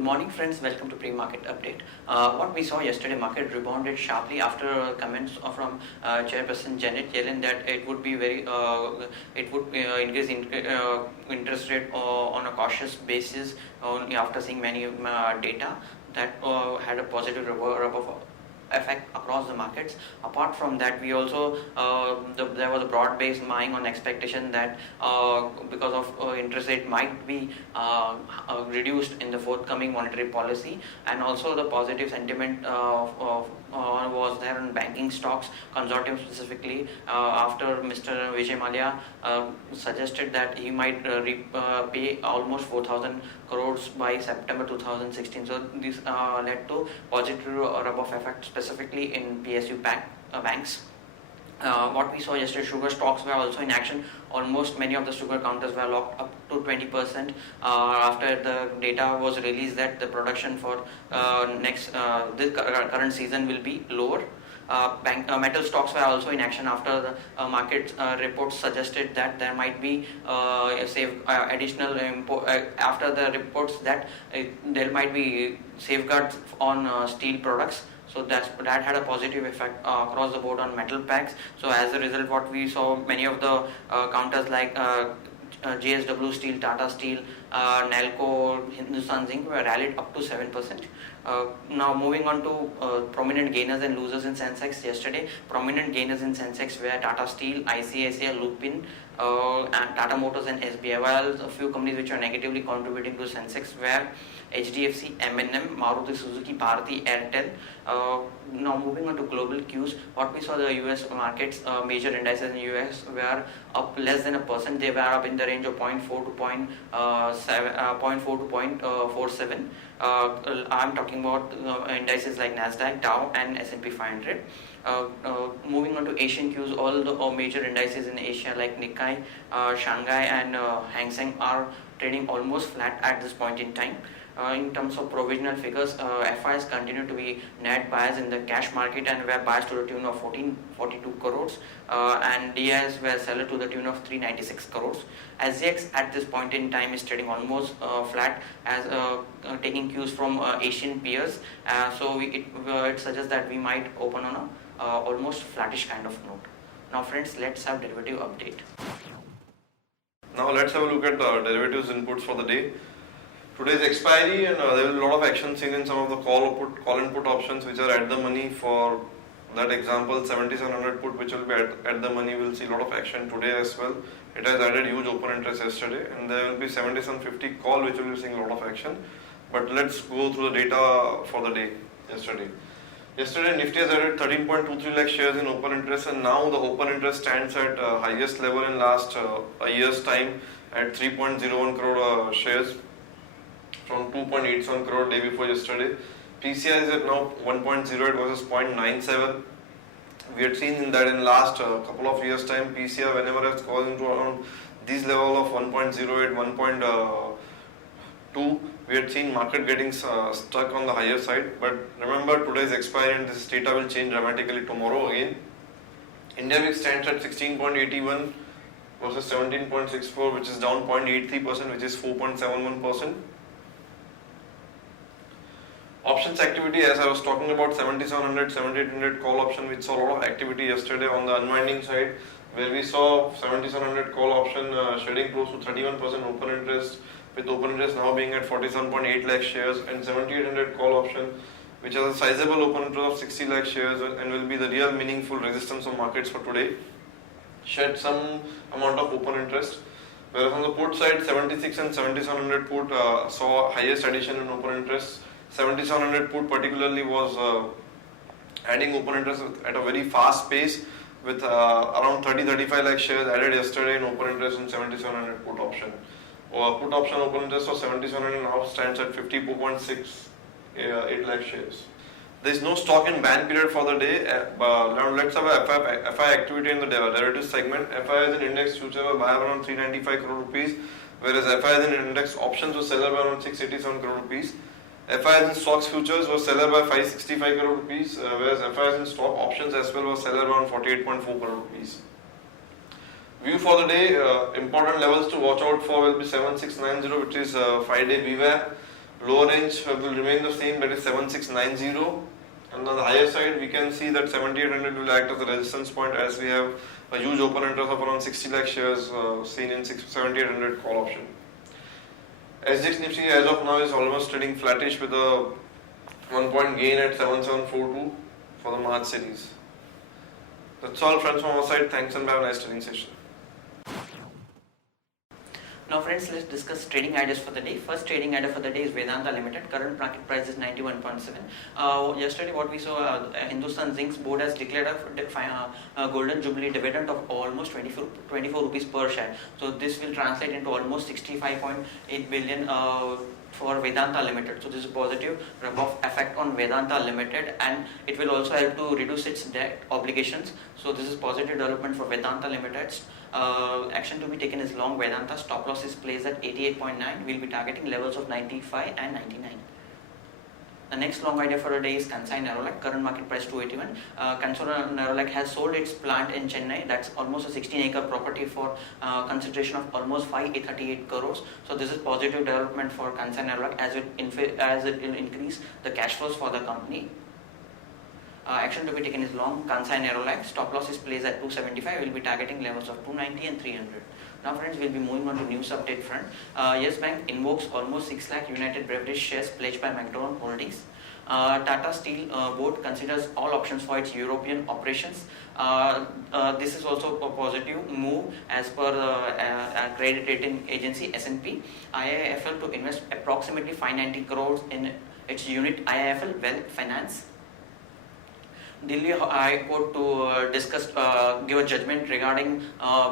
Good morning, friends. Welcome to pre-market update. What we saw yesterday, market rebounded sharply after comments from Chairperson Janet Yellen that it would be increase interest rate on a cautious basis only after seeing many data that had a positive rub-off effect across the markets. Apart from that, we also there was a broad-based buying on expectation that because of interest rate might be reduced in the forthcoming monetary policy, and also the positive sentiment was there on banking stocks consortium specifically after Mr. Vijay Mallya suggested that he might pay almost 4,000 crores by September 2016. So this led to positive rub-off effect specifically in PSU banks. What we saw yesterday, sugar stocks were also in action. Almost many of the sugar counters were locked up to 20% after the data was released that the production for this current season will be lower. Metal stocks were also in action after the market reports suggested that there might be additional after the reports that there might be safeguards on steel products. So that had a positive effect across the board on metal packs. So as a result, what we saw, many of the counters like JSW Steel, Tata Steel, Nalco, Hindustan Zinc were rallied up to 7%. Now moving on to prominent gainers and losers in Sensex yesterday. Prominent gainers in Sensex were Tata Steel, ICICI, Lupin, and Tata Motors and SBI, while a few companies which are negatively contributing to Sensex were HDFC, M&M, Maruti Suzuki, Bharti, Airtel. Now moving on to global cues, what we saw the US markets, major indices in the US were up less than 1%. They were up in the range of 0.4 to 0.47. I'm talking about indices like Nasdaq, Dow, and S&P 500. Moving on to Asian cues, all the major indices in Asia like Nikkei, Shanghai, and Hang Seng are trading almost flat at this point in time. In terms of provisional figures, FIs continue to be net buyers in the cash market and were buyers to the tune of 1442 crores, and DIs were seller to the tune of 396 crores. SGX at this point in time is trading almost flat as taking cues from Asian peers. So it suggests that we might open on a almost flattish kind of note. Now friends, let's have derivative update. Now let's have a look at the derivatives inputs for the day. Today's expiry, and there will be a lot of action seen in some of the call and put options which are at the money. For that example, 7700 put which will be at the money will see a lot of action today as well. It has added huge open interest yesterday, and there will be 7750 call which will be seeing a lot of action. But let's go through the data for the day yesterday. Yesterday Nifty has added 13.23 lakh shares in open interest, and now the open interest stands at highest level in last a year's time at 3.01 crore shares from 2.87 crore day before yesterday. PCI is at now 1.08 versus 0.97. We had seen in that in last couple of years time, PCI whenever it's gone into around these level of 1.08, 1.2, we had seen market getting stuck on the higher side. But remember, today's expiry and this data will change dramatically tomorrow again. India VIX stands at 16.81 versus 17.64, which is down 0.83%, which is 4.71%. Options activity, as I was talking about 7700, 7800 call option, which saw a lot of activity yesterday on the unwinding side, where we saw 7700 call option shedding close to 31% open interest, with open interest now being at 47.8 lakh shares, and 7800 call option, which has a sizable open interest of 60 lakh shares and will be the real meaningful resistance of markets for today, shed some amount of open interest. Whereas on the put side, 76 and 7700 put saw highest addition in open interest. 7700 put particularly was adding open interest at a very fast pace, with around 30-35 lakh shares added yesterday in open interest in 7700 put option. Put option open interest for 7700 now stands at 54.68 lakh shares. There is no stock in ban period for the day. Now let's have a FI activity in the derivative segment. FI is an index future were buyer around 395 crore rupees, whereas FI is an index options was seller by around 687 crore rupees. FIs in stocks futures was seller by 565 crore rupees, whereas FIs in stock options as well was seller around 48.4 crore rupees. View for the day, important levels to watch out for will be 7690, which is 5-day VWAP, Lower range will remain the same, that is 7690. And on the higher side, we can see that 7800 will act as a resistance point, as we have a huge open interest of around 60 lakh shares seen in 7800 call option. SGX Nifty as of now is almost trading flattish with a 1 point gain at 7742 for the March series. That's all friends from our side. Thanks and have a nice trading session. Now friends, let's discuss trading ideas for the day. First trading idea for the day is Vedanta Limited. Current market price is 91.7. Yesterday what we saw, Hindustan Zinc's board has declared a golden jubilee dividend of almost 24 rupees per share. So this will translate into almost 65.8 billion for Vedanta Limited. So this is positive rub-off effect on Vedanta Limited, and it will also help to reduce its debt obligations. So this is positive development for Vedanta Limited. Action to be taken is long Vedanta. Stop loss is placed at 88.9. We'll be targeting levels of 95 and 99. The next long idea for the day is Kansai Nerolac. Current market price 281. Kansai Nerolac has sold its plant in Chennai. That's almost a 16-acre property for consideration of almost 538 crores. So this is positive development for Kansai Nerolac as it will increase the cash flows for the company. Action to be taken is long Kansai Nerolac. Stop loss is placed at 275. We'll be targeting levels of 290 and 300. Now friends, we'll be moving on to news update front. Yes Bank invokes almost 6 lakh United Breweries shares pledged by McDonald Holdings. Tata Steel board considers all options for its European operations. This is also a positive move as per the credit rating agency S&P. IIFL to invest approximately 590 crores in its unit IIFL Wealth Finance. Delhi High Court to give a judgment regarding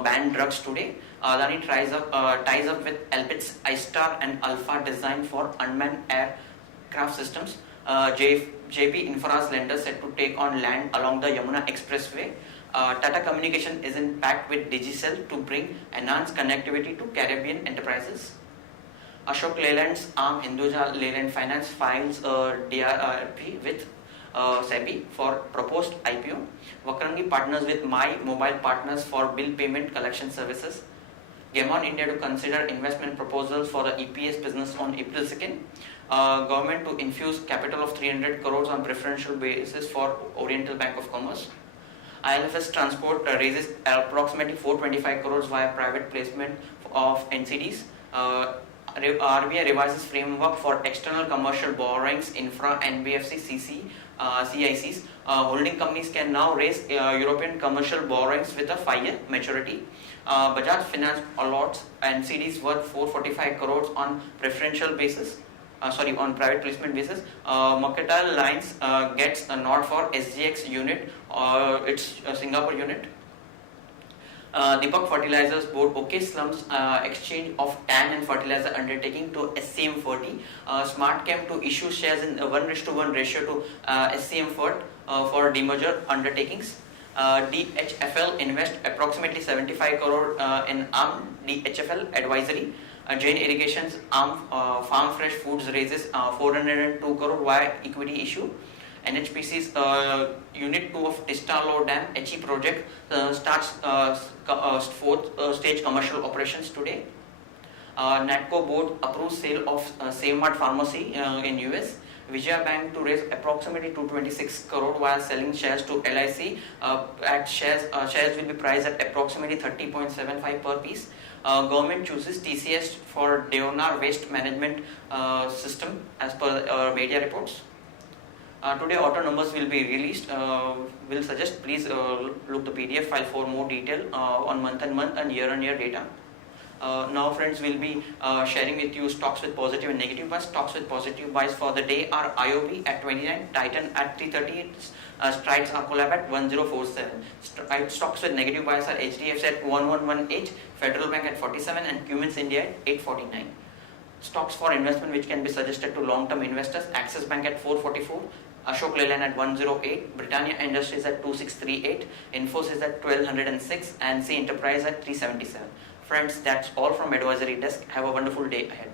banned drugs today. Adani ties up with Elbit's iStar and Alpha Design for unmanned aircraft systems. JP Infra's lender set to take on land along the Yamuna Expressway. Tata Communication is in pact with Digicel to bring enhanced connectivity to Caribbean enterprises. Ashok Leyland's arm Hinduja Leyland Finance files DRP with SEBI for proposed IPO. Vakrangi partners with My Mobile Partners for bill payment collection services. Gamon India to consider investment proposals for the EPS business on April 2nd. Government to infuse capital of 300 crores on preferential basis for Oriental Bank of Commerce. ILFS Transport raises approximately 425 crores via private placement of NCDs. RBI revises framework for external commercial borrowings, infra, NBFC, CICs. Holding companies can now raise European commercial borrowings with a 5-year maturity. Bajaj Finance allots NCDs worth 445 crores on preferential basis. On private placement basis. Mercantile Lines gets a nod for SGX unit, its Singapore unit. Deepak Fertilizers Board OK slumps exchange of TAN and fertilizer undertaking to SCM40. SmartChem to issue shares in 1:1 ratio to SCM40 for demerger undertakings. DHFL invest approximately 75 crore in ARM DHFL advisory. Jain Irrigation's ARM Farm Fresh Foods raises 402 crore via equity issue. NHPC's Unit 2 of Tistalo Dam HE project starts fourth stage commercial operations today. NATCO board approves sale of SaveMart Pharmacy in US. Vijaya Bank to raise approximately 226 crore while selling shares to LIC. Shares will be priced at approximately 30.75 per piece. Government chooses TCS for Deonar waste management system as per media reports. Today auto numbers will be released. We'll suggest please look the PDF file for more detail on month and year-on-year data. Now friends, we'll be sharing with you stocks with positive and negative buys. Stocks with positive buys for the day are IOB at 29, Titan at 338, Strides Collab at 1047. Stocks with negative buys are HDFC at 1118, Federal Bank at 47 and Cummins India at 849. Stocks for investment which can be suggested to long-term investors: Axis Bank at 444, Ashok Leyland at 108, Britannia Industries at 2638, Infosys at 1206 and C Enterprise at 377. Friends, that's all from Advisory Desk. Have a wonderful day ahead.